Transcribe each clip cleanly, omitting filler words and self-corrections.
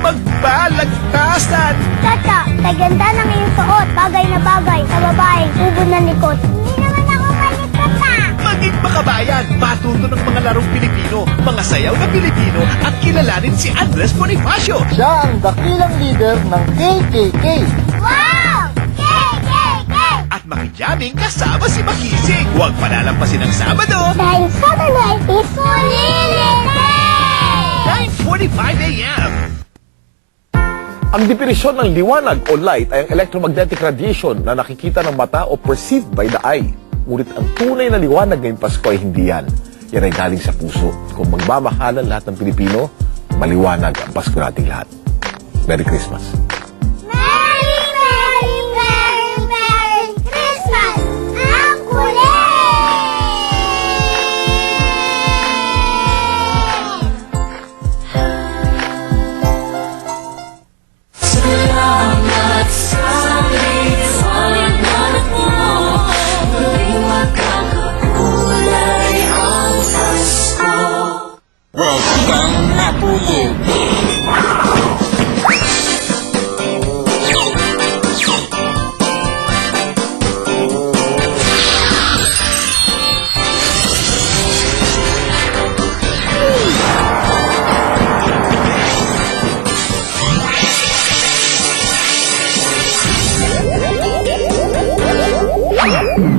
magbalagtasan. Chacha, kaganda ng iyong suot. Bagay na bagay sa babaeng ubo ng likod. Hindi naman ako malikot Maging makabayan, matuto ng mga larong Pilipino, mga sayaw na Pilipino, at kilalanin si Andres Bonifacio. Siya ang dakilang leader ng KKK. Wow! KKK! At makijamming kasama si Makisig. Huwag palalampasin ang Sabado, Dahil Saturday is Fulilite! 9:45 a.m. Ang definisyon ng liwanag o light ay ang electromagnetic radiation na nakikita ng mata o perceived by the eye. Ngunit ang tunay na liwanag ngayong Pasko ay hindi yan. Yan ay galing sa puso. Kung magmamahalan lahat ng Pilipino, maliwanag ang Pasko nating lahat. Merry Christmas. Merry, Merry, Merry, Merry Christmas! Ang kulit!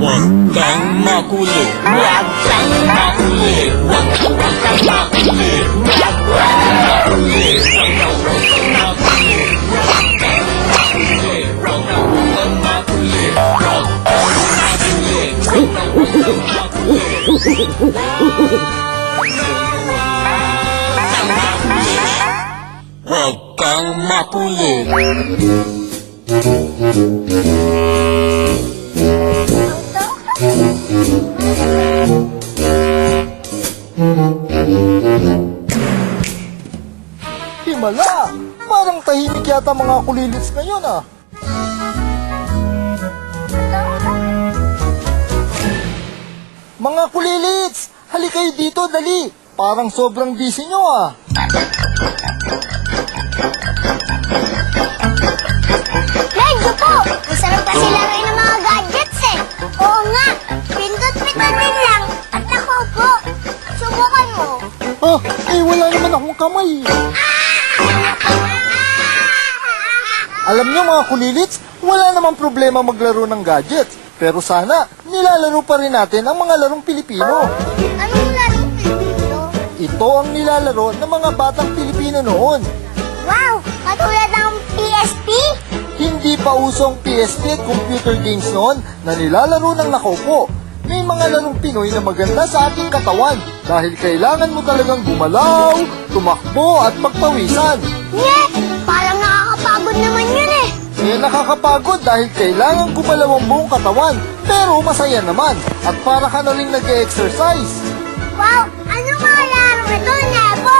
Huwag kang makulit. Huwag kang makulit. Huwag kang makulit. Huwag kang makulit. Huwag kang makulit. Himala! Parang tahimik yata mga kulilits ngayon ah. Mga kulilits! Halika kayo dito, dali! Parang sobrang busy nyo ah. Medyo po! Masarap kasi laruin ng mga gadgets eh. Oo nga, pindot-pindutin lang at nakaupo. Subukan mo. Ah, wala naman akong kamay. Alam nyo mga kulilits, wala namang problema maglaro ng gadgets. Pero sana, nilalaro pa rin natin ang mga larong Pilipino. Anong laro Pilipino? Ito ang nilalaro ng mga batang Pilipino noon. Wow! Katulad ng PSP? Hindi pa usong PSP at computer games noon na nilalaro ng nakaupo. May mga larong Pinoy na maganda sa ating katawan dahil kailangan mo talagang gumalaw, tumakbo at magpawisan. Nye! Parang nakakapagod naman yun eh. Nakakapagod dahil kailangan gumalaw ang buong katawan pero masaya naman at para ka na rin nag-e-exercise. Wow! Anong mga laro ito, Nebo?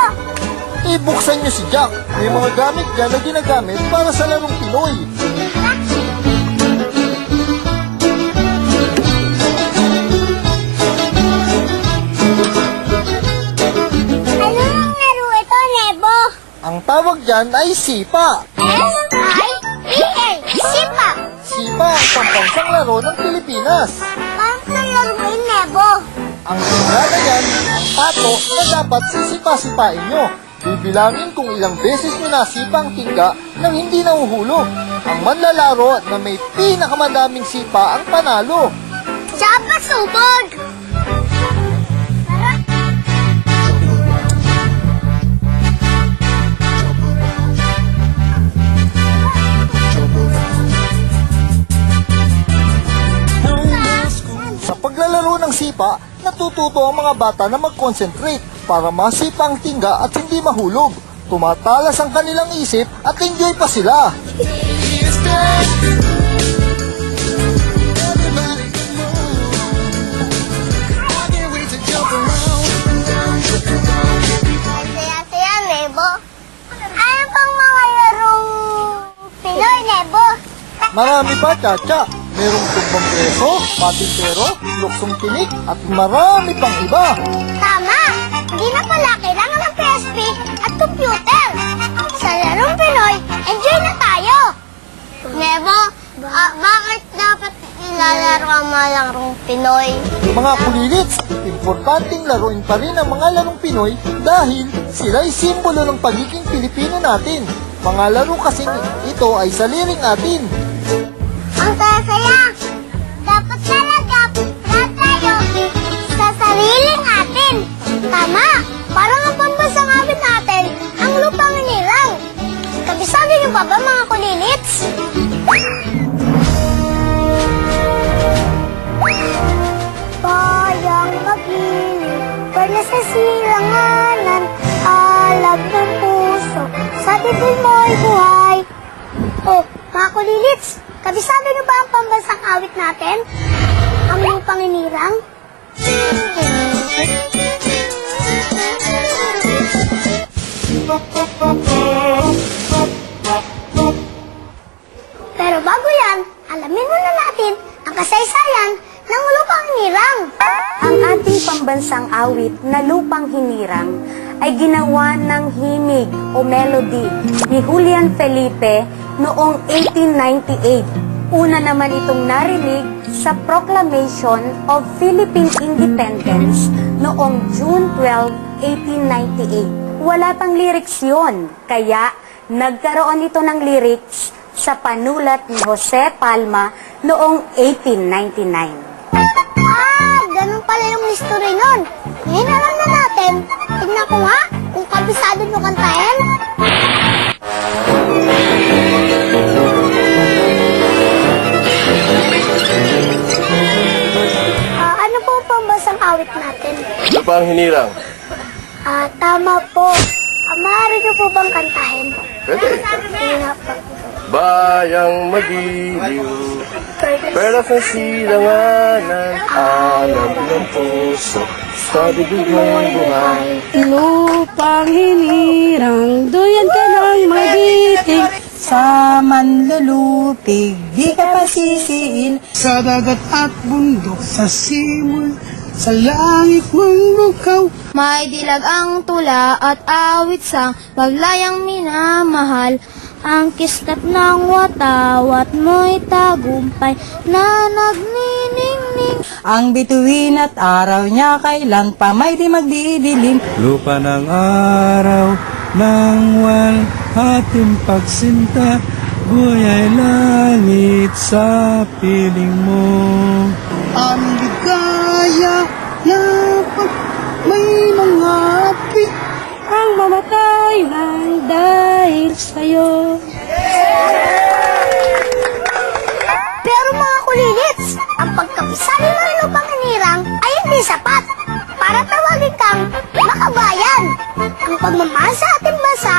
Buksan nyo si Jack. May mga gamit dyan na ginagamit para sa larong Pinoy. Ano ang laro ito, Nebo? Ang tawag dyan ay sipa. S-I-P-A! Sipa! Sipa ang pambansang laro ng Pilipinas. Paano na laruin, Nebo? Ang tingala yan, ang pato na dapat sisipa-sipain nyo. Bibilangin kung ilang beses nyo nasipa ang tingga nang hindi nahuhulog. Ang manlalaro na may pinakamadaming sipa ang panalo. Sapa subog! Tara! Sa paglalaro ng sipa, natututo ang mga bata na mag-concentrate para masipa ang tingga at hindi mahulog. Tumatalas ang kanilang isip at enjoy pa sila. Saya-saya, Nebo. Ano pang mga larong Pinoy, Nebo? Marami pa, Chacha. Merong tumbang preso, patintero, luksong tinik, at marami pang iba. Tama! Hindi na pala kailangan ng PSP at computer. Sa larong Pinoy. Mga kulilits, importanteng laruin pa rin ang mga larong Pinoy dahil sila'y simbolo ng pagiging Pilipino natin. Mga laro kasing ito ay sa liring natin. Ang saya-saya! Dapat talaga lahat tayo sa sarili natin. Tama! Parang ang pambasang awit natin, ang lupang inirang. Kabisado niyo ba mga kulilits? Bayang mag-iling, wala sa silanganan, alag ng puso, sa bibig mo'y buhay. Oh, mga kulilits, kabisado niyo ba ang pambansang awit natin? Ang lupang inirang? Pero bago yan, alamin muna natin ang kasaysayan ng lupang hinirang. Ang ating pambansang awit na Lupang Hinirang ay ginawa ng himig o melody ni Julian Felipe noong 1898. Una naman itong narinig sa Proclamation of Philippine Independence noong June 12, 1898. Wala pang lyrics yon, kaya nagkaroon ito ng lyrics sa panulat ni Jose Palma noong 1899. Ganun pala yung history nun. Ngayon alam na natin. Tignan ko nga kung kabisado nyo kantahin. Ano po ang pambasang awit natin? Lupang Hinirang. Tama po. Maaari nyo po bang kantahin? Pwede. Sige nga po. Bayang magiliw, pero sa silanganan, alam ng puso, sa bibig mo'y buhay. Lupang hinirang, duyan ka ng magiting. Sa manlulupig, di ka pasisiin. Sa dagat at bundok, sa simul, sa langit mong bukaw. May dilag ang tula at awit sang paglayang minamahal. Ang kislat ng watawat mo'y tagumpay na nagniningning. Ang bituin at araw niya kailan pa may di magdidilim. Lupa ng araw ng ating pagsinta, buhay ay langit sa piling mo. Ang ligaya na pag may mga api, ang mamatay ng dahil sa'yo. Pero mga kulilits, ang pagkapisali ng lupang hinirang ay hindi sapat para tawagin kang makabayan. Ang pagmamahal sa ating bansa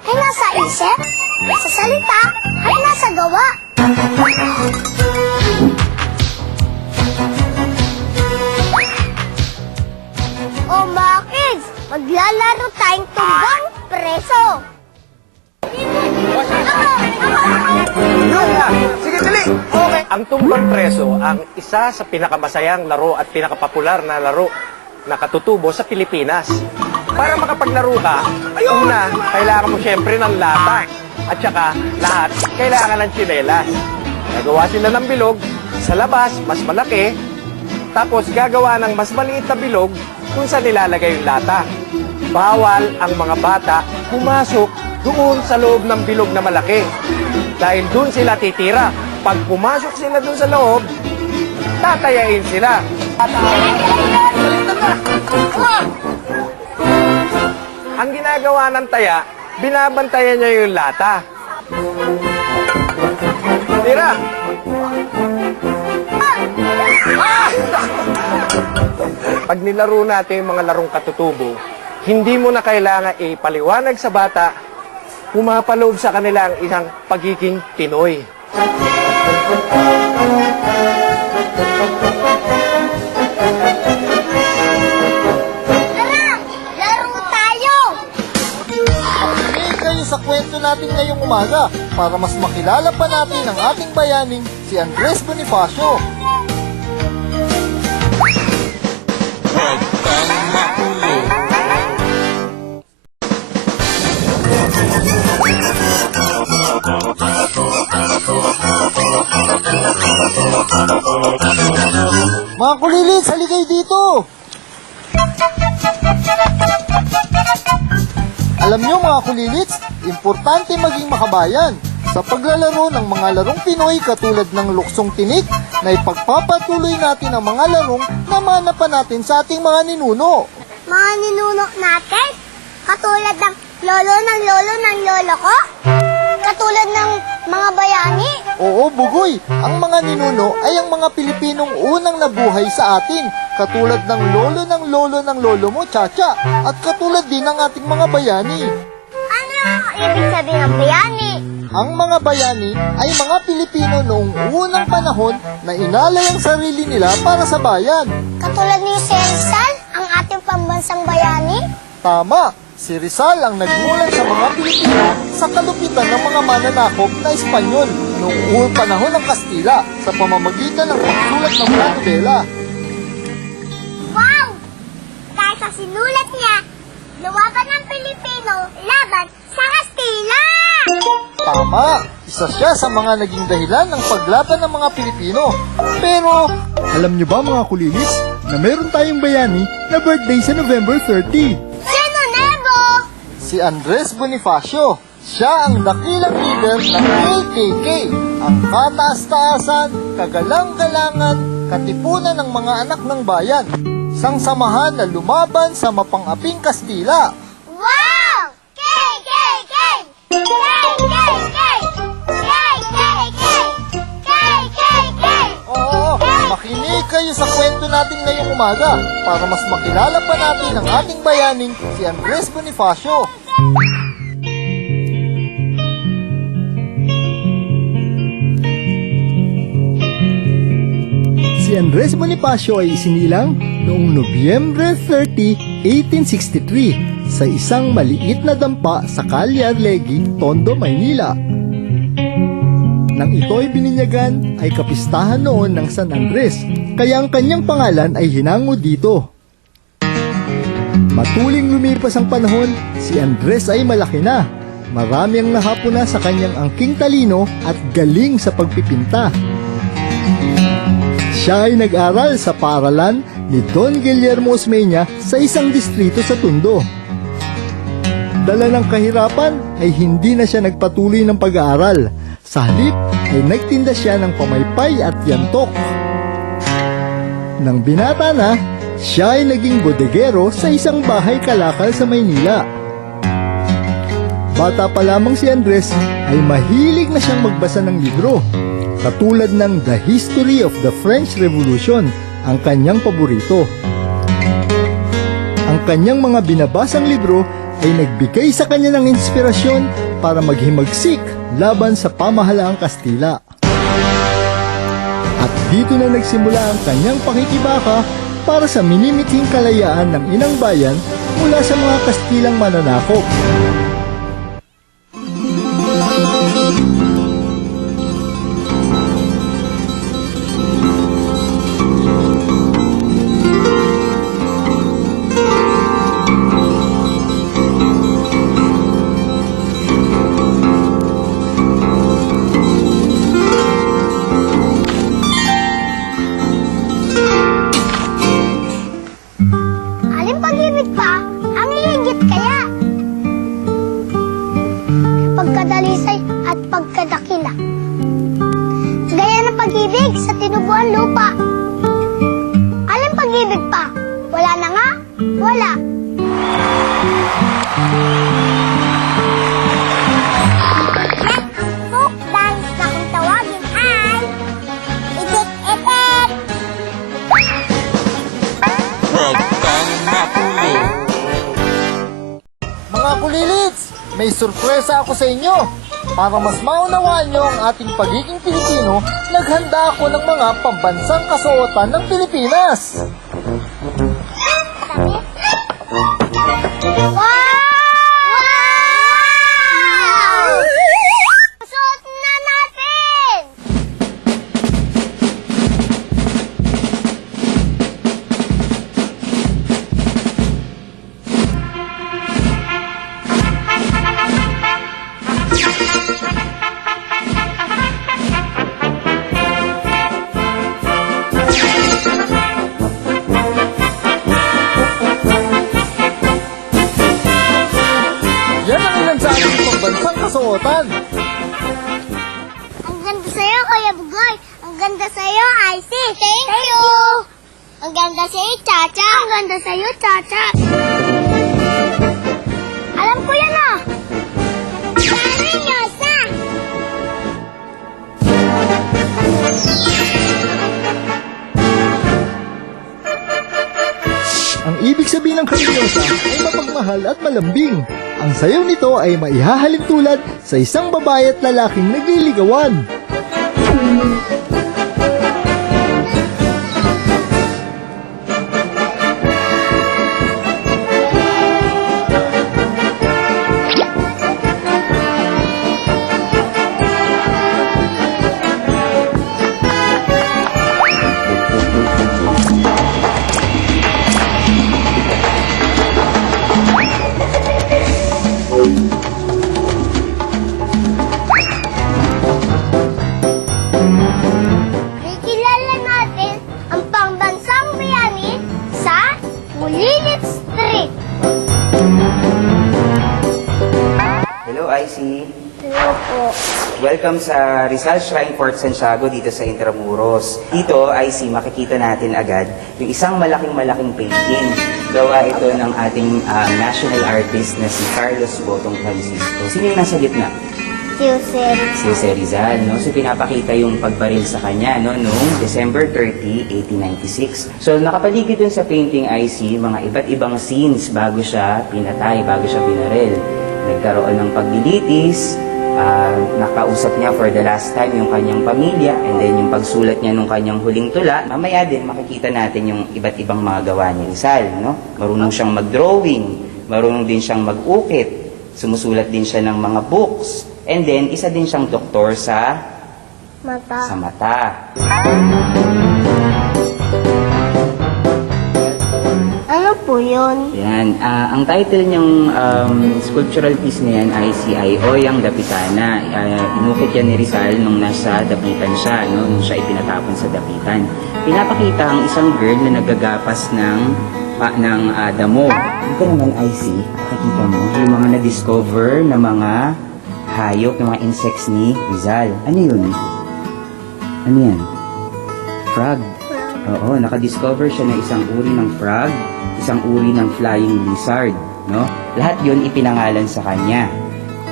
ay nasa isip, sa salita, at nasa gawa. O mga kids, maglalaro tayong tumbang preso. Sige, dali! Okay. Ang tumbang preso ang isa sa pinakamasayang laro at pinakapopular na laro na katutubo sa Pilipinas. Para makapaglaro ka, una, kailangan mo syempre ng lata. At saka, lahat, kailangan ng tsinelas. Gagawa sila ng bilog, sa labas, mas malaki. Tapos, gagawa ng mas maliit na bilog kung saan nilalagay yung lata. Bawal ang mga bata pumasok doon sa loob ng bilog na malaki. Dahil doon sila titira. Pag pumasok sila doon sa loob, tatayain sila. Ang ginagawa ng taya, binabantayan niya yung lata. Tira! Pag nilaro natin yung mga larong katutubo, hindi mo na kailangan ipaliwanag sa bata, pumapaloob sa kanila ang isang pagiging Pinoy. Tara, laro tayo! Makinig kayo sa kwento natin ngayong umaga para mas makilala pa natin ang ating bayaning si Andres Bonifacio. Mga kulilits, haligay dito! Alam nyo mga kulilits, importante maging makabayan sa paglalaro ng mga larong Pinoy katulad ng luksong tinik na ipagpapatuloy natin ang mga larong na manapan natin sa ating mga ninuno. Mga ninuno natin? Katulad ng lolo ng lolo ko? Katulad ng mga bayani? Oo, Bugoy, ang mga ninuno ay ang mga Pilipinong unang nabuhay sa atin, katulad ng lolo mo, Chacha, at katulad din ng ating mga bayani. Ano ang ibig sabihin ng bayani? Ang mga bayani ay mga Pilipino noong unang panahon na inalay ang sarili nila para sa bayan. Katulad ni Jose Rizal, ang ating pambansang bayani? Tama, si Rizal ang nagmulat sa mga Pilipino sa kalupitan ng mga mananakop na Espanyol noong unang panahon ng Kastila sa pamamagitan ng pagsulat ng mga nobela. Wow! Dahil sa sinulat niya, luwaban ng Pilipino laban sa Kastila! Tama, isa siya sa mga naging dahilan ng paglaban ng mga Pilipino. Pero, alam niyo ba mga kulilits, na meron tayong bayani na birthday sa November 30? Sino, Nebo? Si Andres Bonifacio. Siya ang dakilang leader ng KKK, ang kataas-taasan, kagalang-galangan, katipunan ng mga anak ng bayan. Isang samahan na lumaban sa mapang-aping Kastila. Wow! KKK! KKK! KKK! KKK! Oo, makinig kayo sa kwento natin ngayong umaga para mas makilala pa natin ang ating bayaning si Andres Bonifacio. Si Andres Bonifacio ay isinilang noong Nobyembre 30, 1863 sa isang maliit na dampa sa Calle Arlegui, Tondo, Maynila. Nang ito ay bininyagan ay kapistahan noon ng San Andres, kaya ang kanyang pangalan ay hinango dito. Matuling lumipas ang panahon, si Andres ay malaki na. Marami ang nahapon na sa kanyang angking talino at galing sa pagpipinta. Siya ay nag-aral sa paaralan ni Don Guillermo Osmeña sa isang distrito sa Tondo. Dala ng kahirapan ay hindi na siya nagpatuloy ng pag-aaral. Sa halip ay nagtinda siya ng pamaypay at yantok. Nang binata na, siya ay naging bodegero sa isang bahay kalakal sa Maynila. Bata pa lamang si Andres ay mahilig na siyang magbasa ng libro. Katulad ng The History of the French Revolution, ang kanyang paborito. Ang kanyang mga binabasang libro ay nagbigay sa kanya ng inspirasyon para maghimagsik laban sa pamahalaang Kastila. At dito na nagsimula ang kanyang pakikibaka para sa minimithing kalayaan ng inang bayan mula sa mga Kastilang mananakop. Alin pag-ibig pa ang hihigit kaya? Pagkadalisay at pagkadakila. Gaya ng pag-ibig sa tinubuan lupa. Alin pag-ibig pa? Wala na nga? Wala. Next folk dance na kung tawagin ay Itik-itik! Huwag kang makulit. Mga kulilits, may sorpresa ako sa inyo. Para mas maunawaan nyo ang ating pagiging Pilipino, naghanda ako ng mga pambansang kasuotan ng Pilipinas. Wow! Suot na natin! kasuotan. Ang ganda sa'yo, Kuya Bugoy. Ang ganda sa'yo, Icy. Thank you. Ang ganda sa'yo, Chacha. Ang ganda sa'yo, Chacha. Alam ko yan ah. Maring Yosa. Ang ibig sabihin ng karinyosa ay mapagmahal at malambing. Ang sayaw nito ay maihahalin tulad sa isang babae at lalaking nagliligawan. Kikilala natin ang pambansang bayani sa Mulilit Street. Hello, IC. Hello po. Welcome sa Rizal Shrine Fort Santiago dito sa Intramuros. Dito, IC, makikita natin agad yung isang malaking painting. Gawa ito ng ating national artist na si Carlos Botong Francisco. Sino yung nasa gitna? Si Jose. Si Jose Rizal, no? So, pinapakita yung pagbaril sa kanya, no? Noong December 30, 1896. So, nakapaligid dun sa painting, IC, mga iba't ibang scenes bago siya pinatay, bago siya binaril. Nagkaroon ng paglilitis, nakausap niya for the last time yung kanyang pamilya, and then yung pagsulat niya nung kanyang huling tula. Mamaya din makikita natin yung iba't ibang mga gawa ni Rizal, no? Marunong siyang mag-drawing, marunong din siyang mag-ukit, sumusulat din siya ng mga books, and then isa din siyang doktor sa Mata. mata. Ano po yun? Yan. Ang title niyang sculptural piece na yan ay si Oyang Dapitana. Inukit yan ni Rizal nung nasa dapitan siya, no? Nung siya ipinatapon sa dapitan. Pinapakita ang isang girl na nagagapas ng damo. Ito naman, IC, makikita mo yung mga na-discover na mga hayop, na mga insects ni Rizal. Ano yun? Ano yan? Frog. Oo, nakadiscover siya ng isang uri ng frog, isang uri ng flying lizard, no? Lahat yun ipinangalan sa kanya.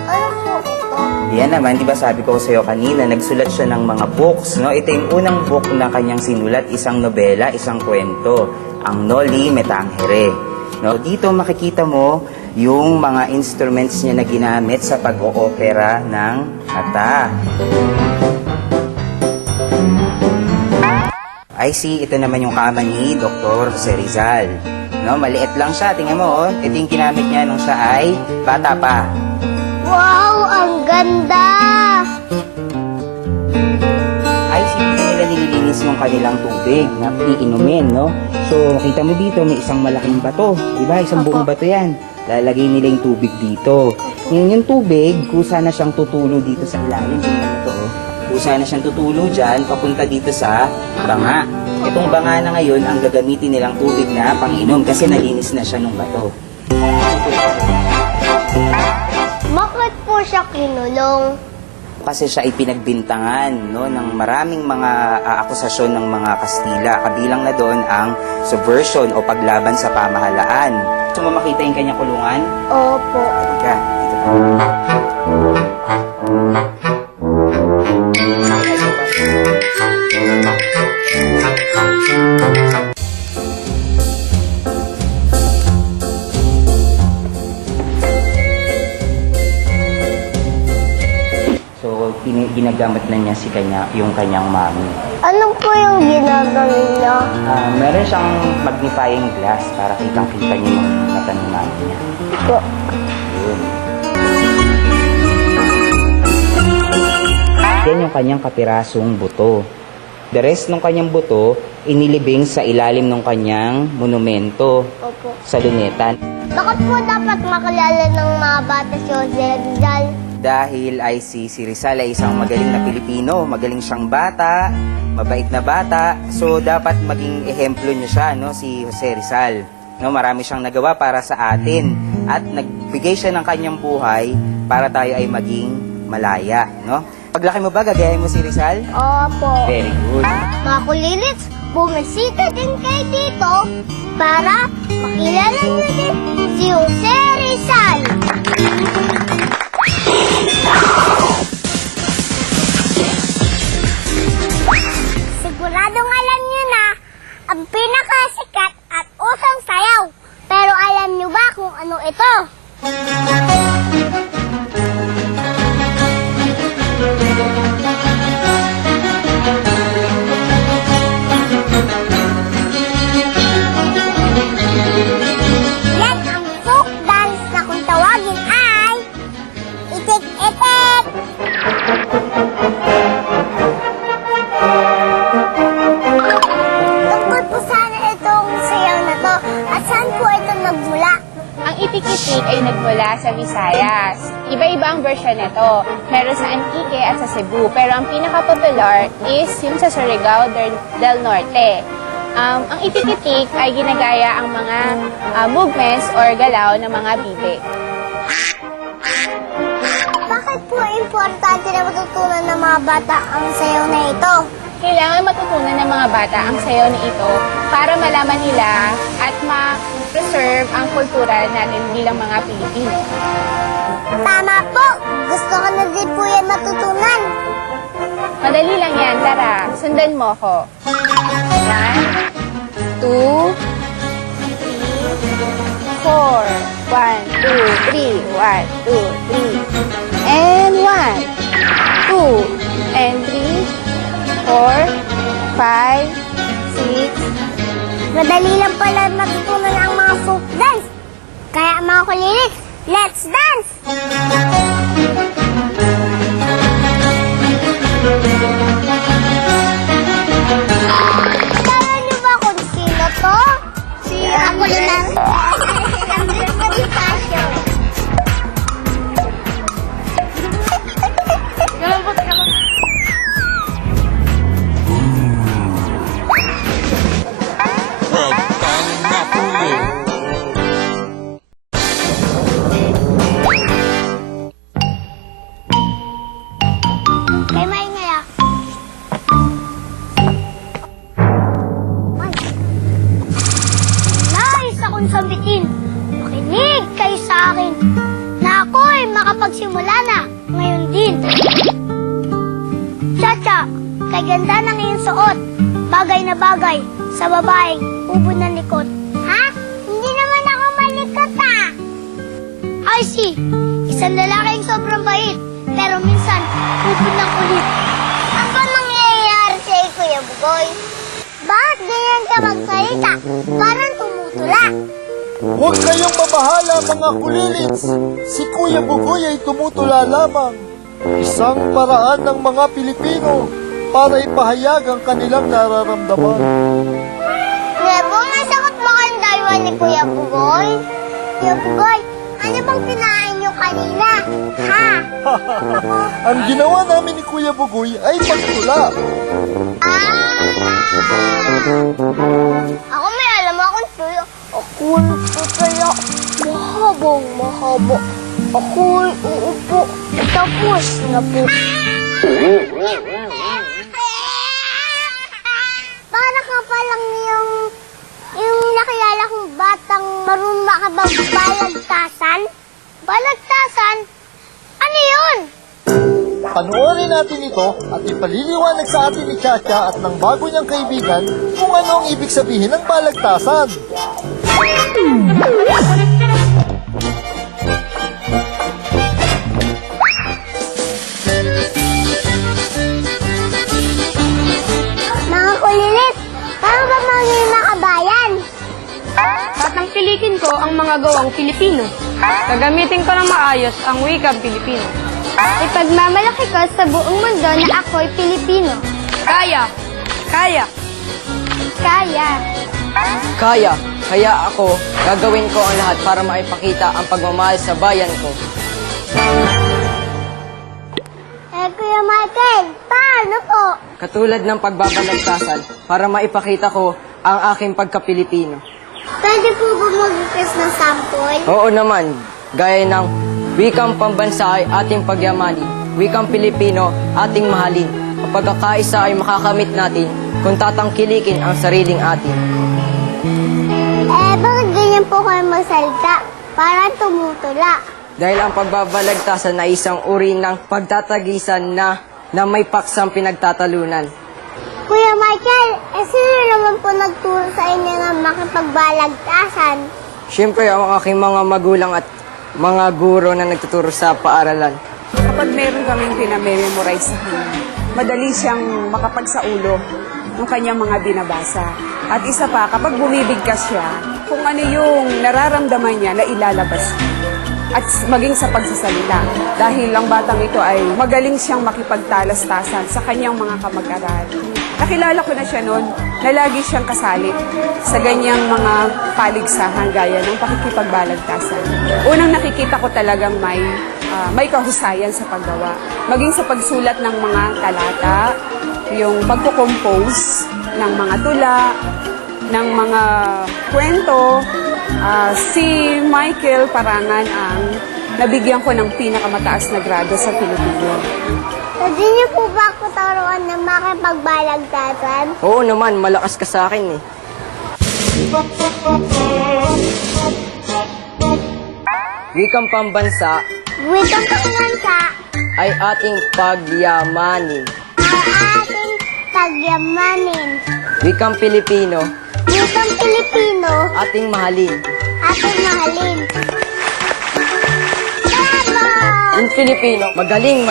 Ano po ito? Yan naman, di ba sabi ko sa iyo kanina, nagsulat siya ng mga books, no? Ito yung unang book na kanyang sinulat, isang nobela, isang kwento, ang Noli Me Tangere. No? Dito makikita mo yung mga instruments niya na ginamit sa pag-oopera ng mata. I see, ito naman yung kama ni Dr. Jose Rizal. No, maliit lang siya. Tingnan mo, oh. Ito yung ginamit niya nung siya ay bata pa. Wow, ang ganda! I see, dito nila nililinis yung kanilang tubig na iinumin, no? So, makita mo dito, may isang malaking bato. Diba? Isang buong bato yan. Lalagay nila yung tubig dito. Ngayon yung tubig, kusa na siyang tutulo dito sa ilalim. Tingnan mo to, oh. Kusa na siyang tutulo dyan, papunta dito sa banga. Itong banga na ngayon, ang gagamitin nilang tubig na panginom kasi nalinis na siya ng bato. Bakit po siya kinulong? Kasi siya ay pinagbintangan, no, ng maraming mga akusasyon ng mga Kastila. Kabilang na doon ang subversion o paglaban sa pamahalaan. Gusto mo makita yung kanyang kulungan? Opo. Halika, dito po. So, ginagamit na niya yung kanyang mami. Ano po yung ginagawin niya? Meron siyang magnifying glass para kitang-kita niya yung mata ng mami niya. Po. Yun. Yan yung kanyang kapirasong buto. The rest ng kanyang buto, inilibing sa ilalim ng kanyang monumento Opo. sa Lunetan. Bakit po dapat makilala ng mga bata si Jose Rizal? Dahil ay si Rizal ay isang magaling na Pilipino, magaling siyang bata, mabait na bata, so dapat maging ehemplo niya siya, no, si Jose Rizal. No, marami siyang nagawa para sa atin. at nagbigay siya ng kanyang buhay para tayo ay maging malaya, no? Paglaki mo ba, gagayahin mo si Rizal? Opo. Very good. Mga kulilits, bumisita din kayo dito para makilala niyo din si Jose Rizal. Siguradong alam niyo na ang pinakasikat at usang sayaw. Pero alam niyo ba kung ano ito? Yan ang folk dance na kung tawagin ay itik-itik. Tungkol po sana itong sayaw na to at saan po ito nagmula? Ang itik-itik ay nagmula sa Visayas. Iba-iba ang version nito. Meron sa Antique at sa Cebu. Pero ang pinaka-popular is yung sa Surigao del Norte. Ang itik-itik ay ginagaya ang mga movements or galaw ng mga bibe. Bakit po importante na matutunan ng mga bata ang sayaw na ito? Kailangan matutunan ng mga bata ang sayaw na ito para malaman nila at ma-preserve ang kultura natin bilang mga Pilipino. Tama po! Gusto ko na din po yan matutunan. Madali lang yan. Tara, sundan mo ko. 1, 2, 3, 4. 1, 2, 3. 1, 2, 3. And 1, 2, and 3, 4, 5, 6. Madali lang pala matutunan ang mga folk dance. Kaya mga kulilits, let's dance! Alam niyo ba kung sino to? Si Apolinar. Andres Bonifacio. Huwag kang makulit. Kay maingay ah. Ay. Nais akong sambitin. Makinig kayo sa akin. Na ako'y makapagsimula na ngayon din. Chacha, kay ganda ng iyong suot. Bagay na bagay sa babaeng ubo ng likod. Ha? Hindi naman ako malikot ah. I see. Isang lalaking sobrang bait. Pero minsan, ubo ng kulit. Ang ba nangyayari sa Kuya Bugoy? Bakit ganyan ka magsalita? Parang tumutula. Huwag kayong mabahala mga kulilits. Si Kuya Bugoy ay tumutula lamang. Isang paraan ng mga Pilipino para ipahayag ang kanilang nararamdaman. Nebo, masakot mo kang dalawa ni Kuya Bugoy? Kuya Bugoy, ano bang kinain niyo kanina? Ha? Ang ginawa namin ni Kuya Bugoy ay pagtula. Ako may alam akong tuyo. Ako'y tutula. Mahabang mahaba. Ako'y uupo. Tapos na po. Para ka palang yung nakilala kong batang marunong makapagbalagtasan? Balagtasan? Ano yun? Panoorin natin ito at ipaliliwanag sa atin ni Chacha at ng bago niyang kaibigan kung ano ang ibig sabihin ng balagtasan. Mga kulilit, paano ba maging makabayan? Batang pilikin ko ang mga gawang Pilipino. Gagamitin ko ng maayos ang wikang Pilipino. Ipagmamalaki ko sa buong mundo na ako'y Pilipino. Kaya! Kaya! Kaya. Kaya, kaya ako, gagawin ko ang lahat para maipakita ang pagmamahal sa bayan ko. Kuya Michael, paano po? Katulad ng pagbabalagtasan para maipakita ko ang aking pagka-Pilipino. Pwede po ba mag-request ng sample? Oo naman, gaya ng wikang pambansa ay ating pagyamanin, wikang Pilipino ating mahalin. Ang pagkakaisa ay makakamit natin kung tatangkilikin ang sariling atin. Bakit ganyan po kayo magsalita? Parang tumutula. Dahil ang pagbabalagtasan ay isang uri ng pagtatagisan na may paksang pinagtatalunan. Kuya Michael, sino naman po nagturo sa inyo na makipagbalagtasan? Siyempre, ang aking mga magulang at mga guro na nagtuturo sa paaralan. Kapag meron kaming pinamemorize sa kanya, madali siyang makapagsaulo ng kanyang mga binabasa. At isa pa, kapag bumibigkas siya, kung ano yung nararamdaman niya na ilalabas niya. At maging sa pagsasalita. Dahil ang batang ito ay magaling siyang makipagtalastasan sa kanyang mga kamag-aral. Nakilala ko na siya noon na lagi siyang kasalit sa ganyang mga paligsahan gaya ng pakikipagbalagtasan. Unang nakikita ko talagang may kahusayan sa paggawa. Maging sa pagsulat ng mga talata, yung pagko-compose ng mga tula, ng mga kwento. Si Michael Parangan ang nabigyan ko ng pinakamataas na grado sa Pilipino. Pwede niyo po ba ako turuan na makipagbalagtasan? Oo naman, malakas ka sa akin eh. Wikang pambansa Wikang pambansa ay ating pagyamanin. ay ating pagyamanin. Wikang Pilipino Wikang Pilipino ating mahalin. ating mahalin. Bravo! Yung Filipino, magaling.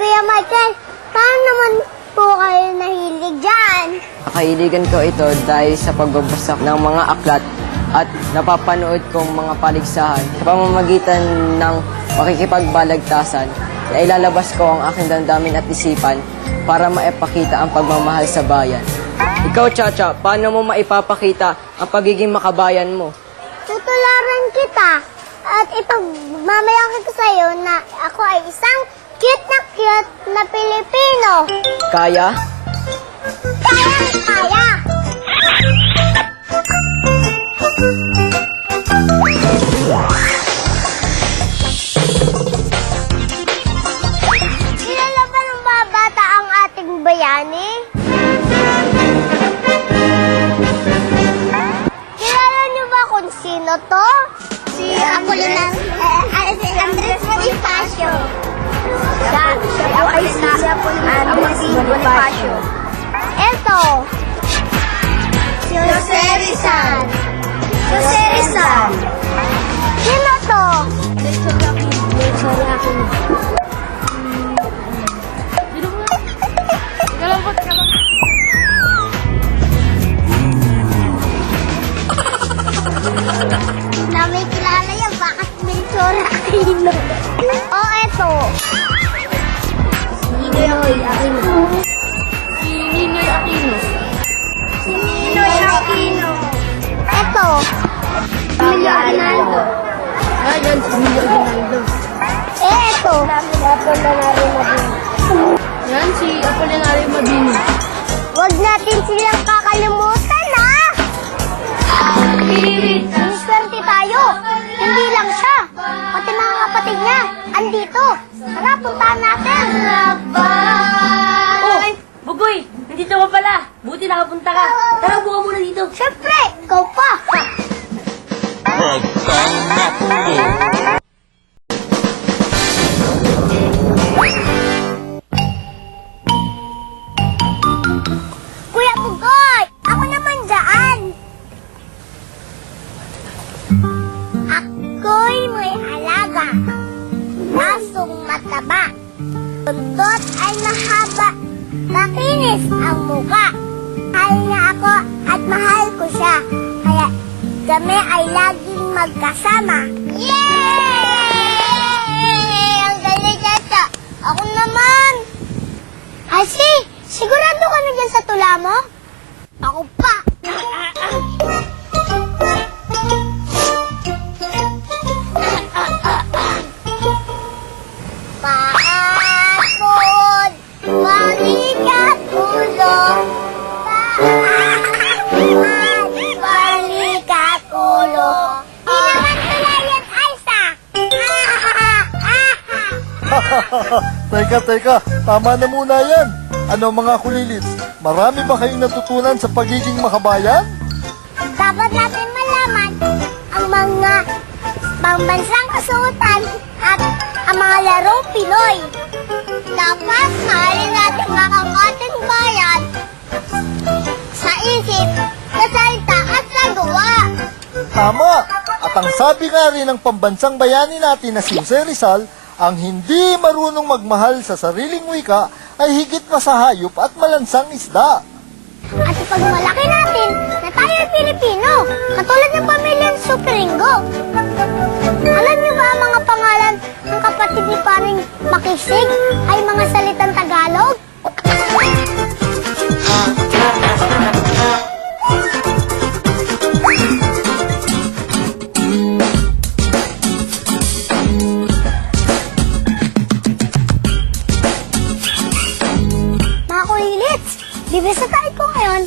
Kuya Michael, paano naman po kayo nahilig dyan? Nakahiligan ko ito dahil sa pagbabasa ng mga aklat at napapanood kong mga paligsahan sa pamamagitan ng makikipagbalagtasan na ilalabas ko ang aking damdamin at isipan para maipakita ang pagmamahal sa bayan. Ikaw, Chacha, paano mo maipapakita ang pagiging makabayan mo? Tutularan kita at ipagmamayaki ko sa'yo na ako ay isang cute na Pilipino. Kaya? Kaya! Kilala ba ng mga bata ang ating bayani? Kilala niyo ba kung sino to? Si Apolinar, si Andres Bonifacio. Siya ay si Andres Bonifacio. Eto, si Jose Rizal. Jose Rizal. Sino to? Na may kilala yan, bakit Melchor Aquino? O, eto. Ninoy Aquino. Si Ninoy Aquino. Si Ninoy Aquino. Eto. Emilio Aguinaldo. Ayan, si Emilio Aguinaldo. Eto. Apolinario Mabini. Yan, si Apolinario Mabini. Huwag natin silang kakalimutan, ha? Swerte tayo. Hindi lang siya. Pati mga kapatid niya. Andito. Tara, puntahan natin. Oh, Bugoy! Nandito ka pala! Buti nakapunta ka! Tara, buka muna dito! Siyempre, ikaw pa. Huwag kang makulit. Kuya Bugoy, ako naman dyan. Ako'y may alaga. Basong mataba. Tundot ay mahaba. Makinis ang muka. Mahal niya ako at mahal ko siya. Kaya kami ay laging magkasama. Yay! Ang galing, Chacha. Ako naman. Asi, sigurado ka na dyan sa tula mo? Ako pa. Paapod, balikat ulo. Paapod, balikat Teka, tama na muna yan. Ano mga kulilits, marami ba kayong natutunan sa pagiging makabayan? Dapat natin malaman ang mga pambansang kasuotan at ang mga larong Pinoy. Dapat mahalin natin ang ating bayan sa isip, sa salita at sa gawa. Tama! At ang sabi nga rin ng pambansang bayani natin na si Jose Rizal, ang hindi marunong magmahal sa sariling wika ay higit pa sa hayop at malansang isda. At ipagmalaki natin na tayo ay Pilipino, katulad ng pamilyang Superingo. Alam niyo ba ang mga pangalan ng kapatid ni Paring Makisig ay mga salitang Tagalog? Mga kulilits, bibisa tayo ko ngayon,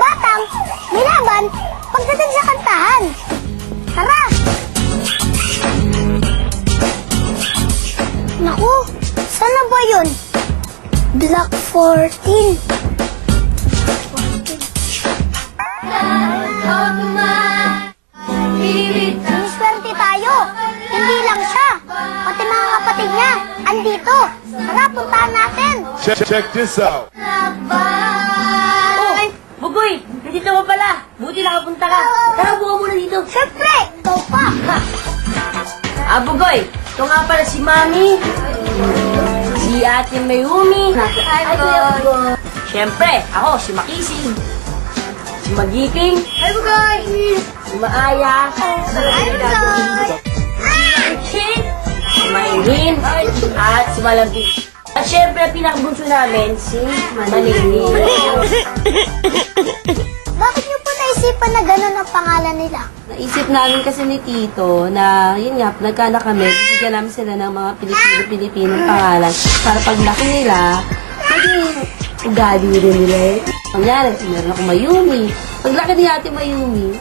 batang, milaban, pagdating sa kantahan. Tara! Naku, saan na ba yun? Block 14. Miswerte tayo. Hindi lang siya. Pati mga kapatid niya, andito. Tara, puntahan natin. Check this out. Oh, Bugoy, nandito mo pala. Buti nakapunta ka. Tara, buka muna dito. Siyempre, ikaw pa. Bugoy, ito nga pala si Mami, si Ate Mayumi, siyempre, ako, si Makisig, si Magiting, si Maaya, si Maylin, at si Malambing. At siyempre, pinakabunso namin, si Manini. Bakit niyo po naisipan na gano'n ang pangalan nila? Naisip namin kasi ni Tito na, yun nga, nagkaanak kami, bibigyan namin sila ng mga Pilipino-Pilipinong pangalan para paglaki nila, maging ugali rin nila eh. Kunyari, meron ako Mayumi. Paglaki ni Ate Mayumi,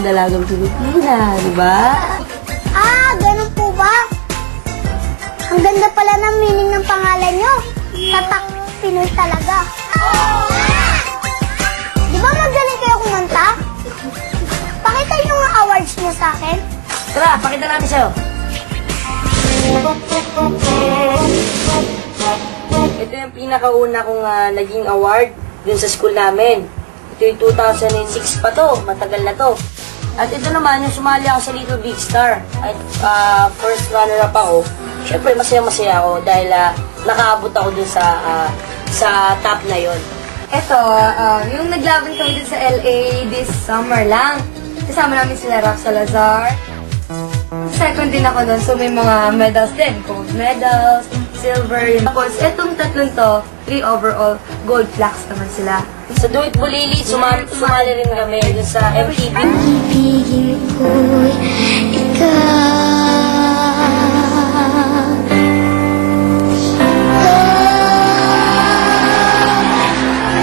dalagang Pilipina, di ba? Ah, ganun po ba? Ang ganda pala ng meaning ng pangalan nyo. Tatak Pinoy talaga. Di ba magaling kayo kumanta? Pakita yung mga awards niyo sa akin. Tara, pakita natin sa'yo. Ito yung pinakauna kong naging award dun sa school namin. Ito yung 2006 pa to, matagal na to. At ito naman, yung sumali ako sa Little Big Star. At first runner-up ako. Siyempre, masaya-masaya ako dahil nakaabot ako dun sa top na yon. Ito, yung naglaban kami dun sa LA this summer lang. Kasama namin sila Rock Salazar. Second din ako nun, so may mga medals din. Gold medals, silver. Tapos, etong tatlong to, 3 overall, gold plaques naman sila. Sa Do It Bulili, sumali rin kami dun sa MTV. Ibigin ko'y ikaw.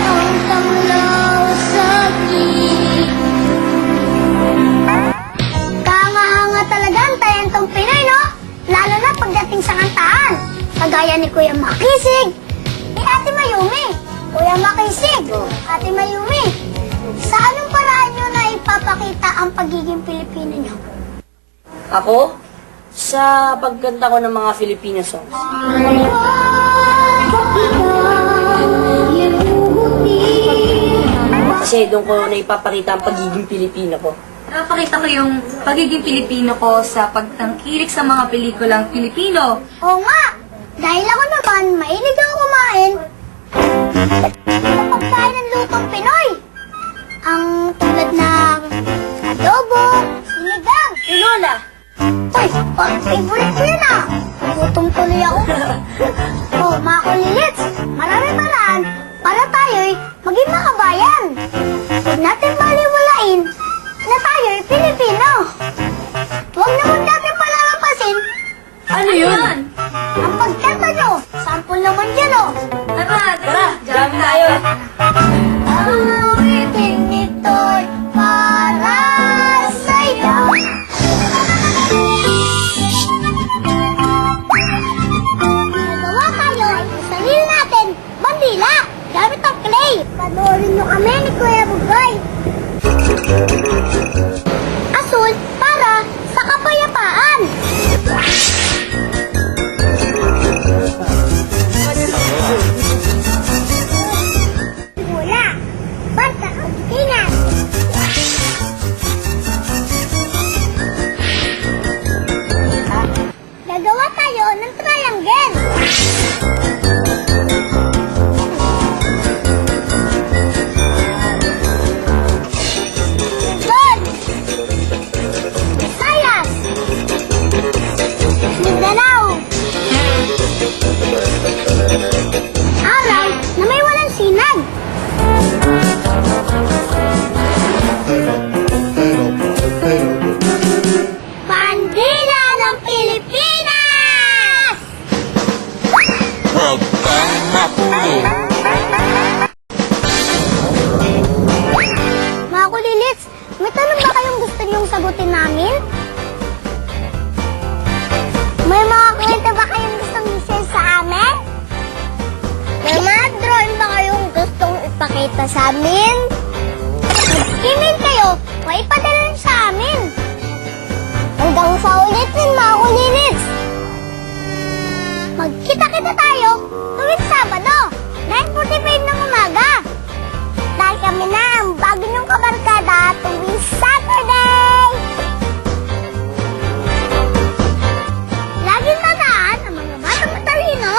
Ang tanglaw sa'kin. Kahanga-hanga talaga ang talentong Pinoy, no? Lalo na pagdating sa kantahan. Kagaya ni Kuya Makisig, ni Ate Mayumi. Kuya Makisig, Ate Mayumi. Sa anong paraan nyo na ipapakita ang pagiging Pilipino nyo? Ako, sa pagkanta ko ng mga Filipino songs. Kasi doon ko na ipapakita ang pagiging Pilipino ko. Napakita ko yung pagiging Pilipino ko sa pagtangkilik sa mga pelikulang Pilipino. Oo nga! Dahil ako naman, mahilig ako kumain sa pagkain ng lutong Pinoy. Ang tulad ng adobo, sinigang. Tinola! Uy, parang favorite ko yun ah. Gutom tuloy ako. Oh, mga kulilits, marami paraan para tayo'y maging makabayan. Huwag natin baliwalain na tayo'y Pilipino. Huwag naman natin palalampasin. Ano yun? Ang pagkanta nyo, sample naman yan oh. Tara, jam tayo! Awitin nito'y para sa'yo. pumunta sa amin? Mag-email kayo, may ipadala nyo sa amin. Hanggang sa ulitin, mga kulinits. Magkita-kita tayo tuwing Sabado, 9:45 ng umaga. Dahil kami na ang bago niyong kabarkada tuwing Saturday. Laging tandaan ang mga batang matalino,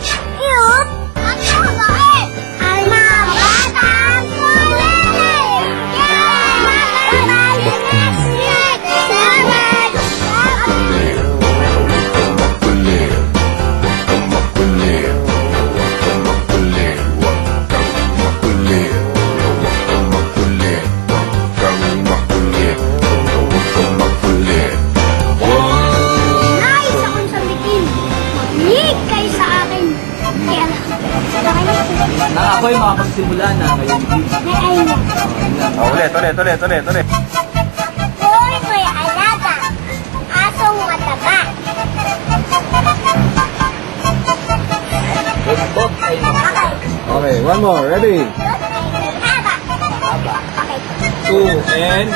cute, at mabait. Ang mga batang kulilit! Yay! Mababalik next week! Salamat! Nais akong sambitin. Makinig kayo sa akin. Kaya Na ako'y makapagsimula na kayo. Ulit. Hoy, ko'y alaga. Asong mataba. Okay, one more. Ready? Haba. Okay. 2 and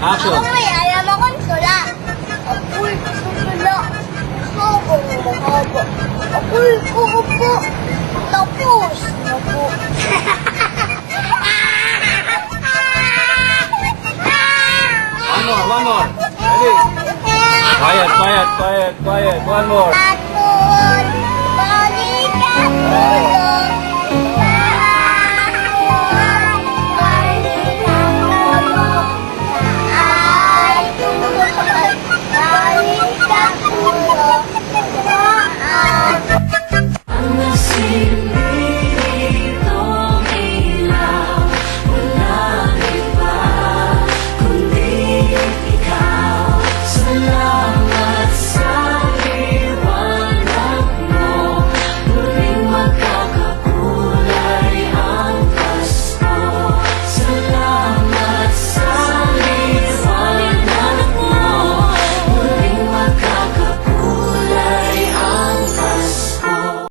action. Ako may alam akong tula. Ako'y tutula. Sobong mahaba. Ako'y uupo. Tapos na po. One more. Ready? Quiet. One more. At balikan ulo.